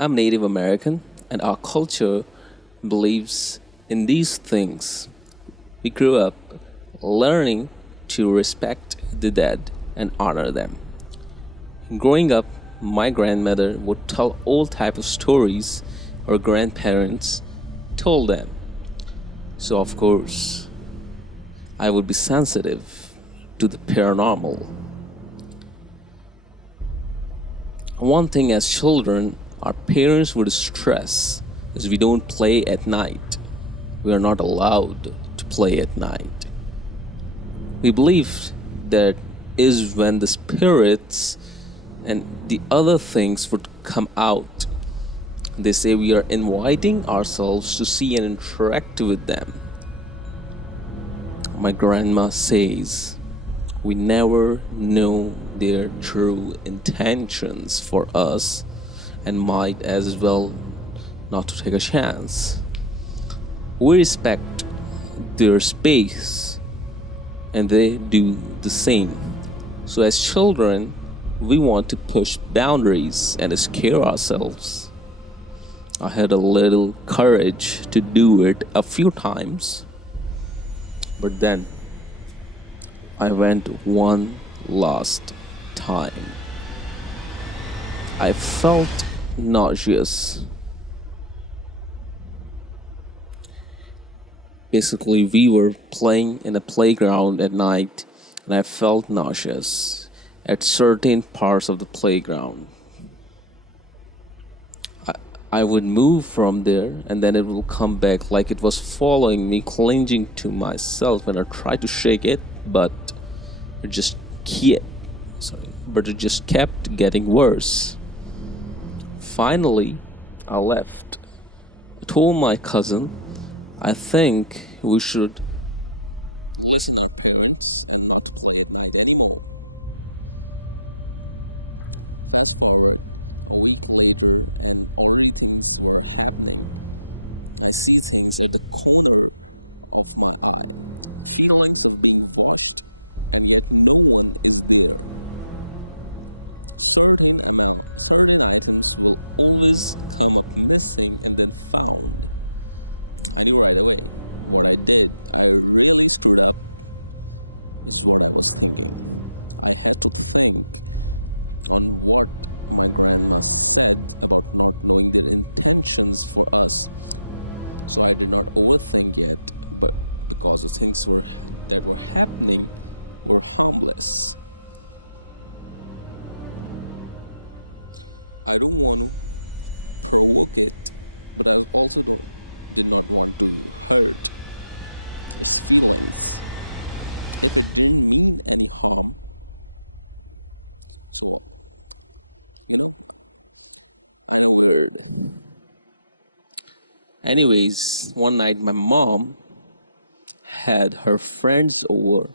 I'm Native American, and our culture believes in these things. We grew up learning to respect the dead and honor them. Growing up, my grandmother would tell all type of stories her grandparents told them. So of course, I would be sensitive to the paranormal. One thing as children, our parents would stress is we don't play at night. We are not allowed to play at night. We believed that is when the spirits and the other things would come out. They say we are inviting ourselves to see and interact with them. My grandma says we never know their true intentions for us and might as well not to take a chance. We respect their space and they do the same. So, as children, we want to push boundaries and scare ourselves. I had a little courage to do it a few times, but then I went one last time. I felt nauseous. Basically, we were playing in a playground at night, and I felt nauseous at certain parts of the playground. I, I would move from there, and then it will come back like it was following me, clinging to myself, and I tried to shake it, but it just kept, but it just kept getting worse. Finally, I left. I told my cousin, I think we should listen our parents and not play at night anymore. Fast forward a week later, and already things were happening. I see things at the corner of my eye, feelings of being watched, and yet no one is there. Certain items will always come up missing and then found. I knew right away what I did. I really screwed up, is what I was thinking. I had to think on what my grandma said about not knowing their intentions for us. So I did not overthink yet, but because the things that were happening were harmless. I don't want to provoke it, but I also did not want to hurt its feelings if it didn't mean any harm. So, you know, I know weird. Anyways, one night my mom had her friends over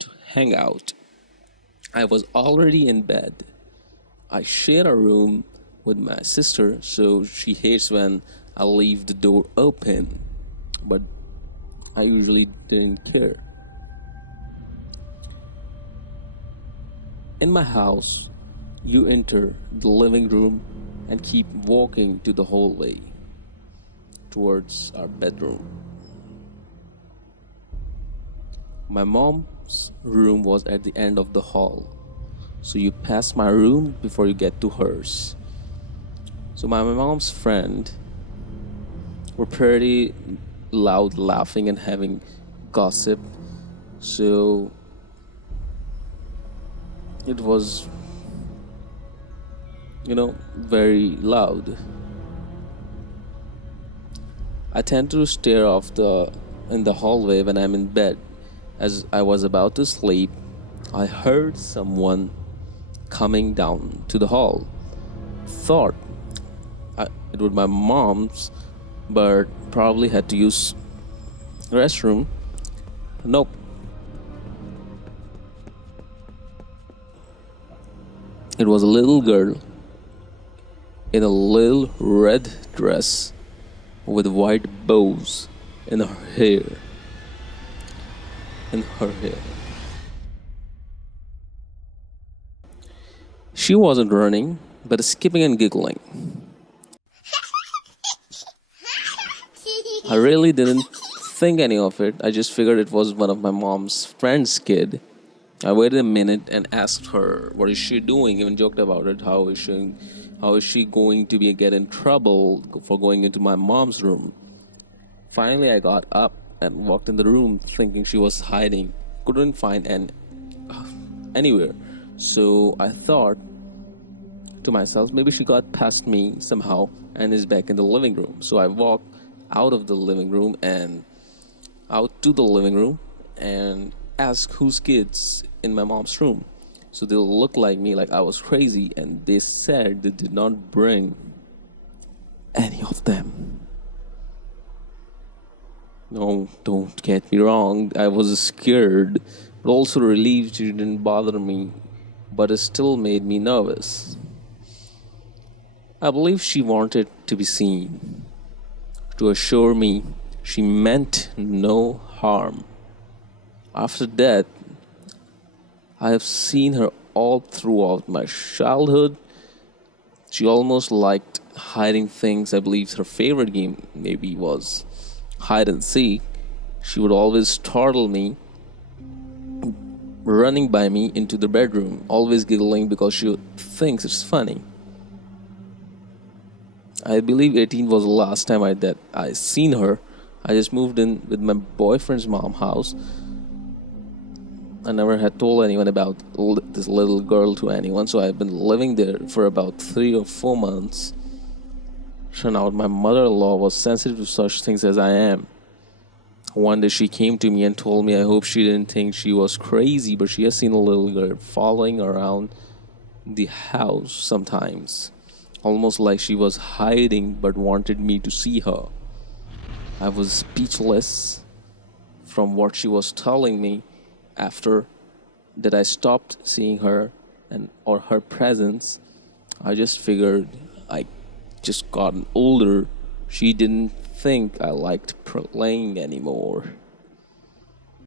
to hang out. I was already in bed. I share a room with my sister, so she hates when I leave the door open, but I usually didn't care. In my house, you enter the living room and keep walking to the hallway towards our bedroom. My mom's room was at the end of the hall, so you pass my room before you get to hers. So my mom's friend were pretty loud laughing and having gossip. So it was, very loud. I tend to stare off in the hallway when I'm in bed. As I was about to sleep, I heard someone coming down to the hall. Thought it was my mom's, but probably had to use restroom. Nope. It was a little girl in a little red dress with white bows in her hair. In her hair. She wasn't running, but skipping and giggling. I really didn't think any of it. I just figured it was one of my mom's friend's kid. I waited a minute and asked her, "What is she doing?" Even joked about it. How is she going to be get in trouble for going into my mom's room? Finally, I got up and walked in the room, thinking she was hiding. Couldn't find anywhere. So I thought to myself, maybe she got past me somehow and is back in the living room. So I walked out of the living room and out to the living room and asked whose kids in my mom's room. So they looked like me, like I was crazy, and they said they did not bring any of them. No, don't get me wrong, I was scared, but also relieved she didn't bother me, but it still made me nervous. I believe she wanted to be seen, to assure me she meant no harm. After that, I have seen her all throughout my childhood. She almost liked hiding things. I believe her favorite game maybe was hide and seek. She would always startle me, running by me into the bedroom, always giggling because she thinks it's funny. I believe 18 was the last time I seen her. I just moved in with my boyfriend's mom house. I never had told anyone about this little girl to anyone, so I've been living there for about 3 or 4 months. Turned out my mother-in-law was sensitive to such things as I am. One day she came to me and told me I hope she didn't think she was crazy, but she has seen a little girl following around the house sometimes, almost like she was hiding but wanted me to see her. I was speechless from what she was telling me. After that I stopped seeing her and or her presence, I just figured I just gotten older. She didn't think I liked playing anymore.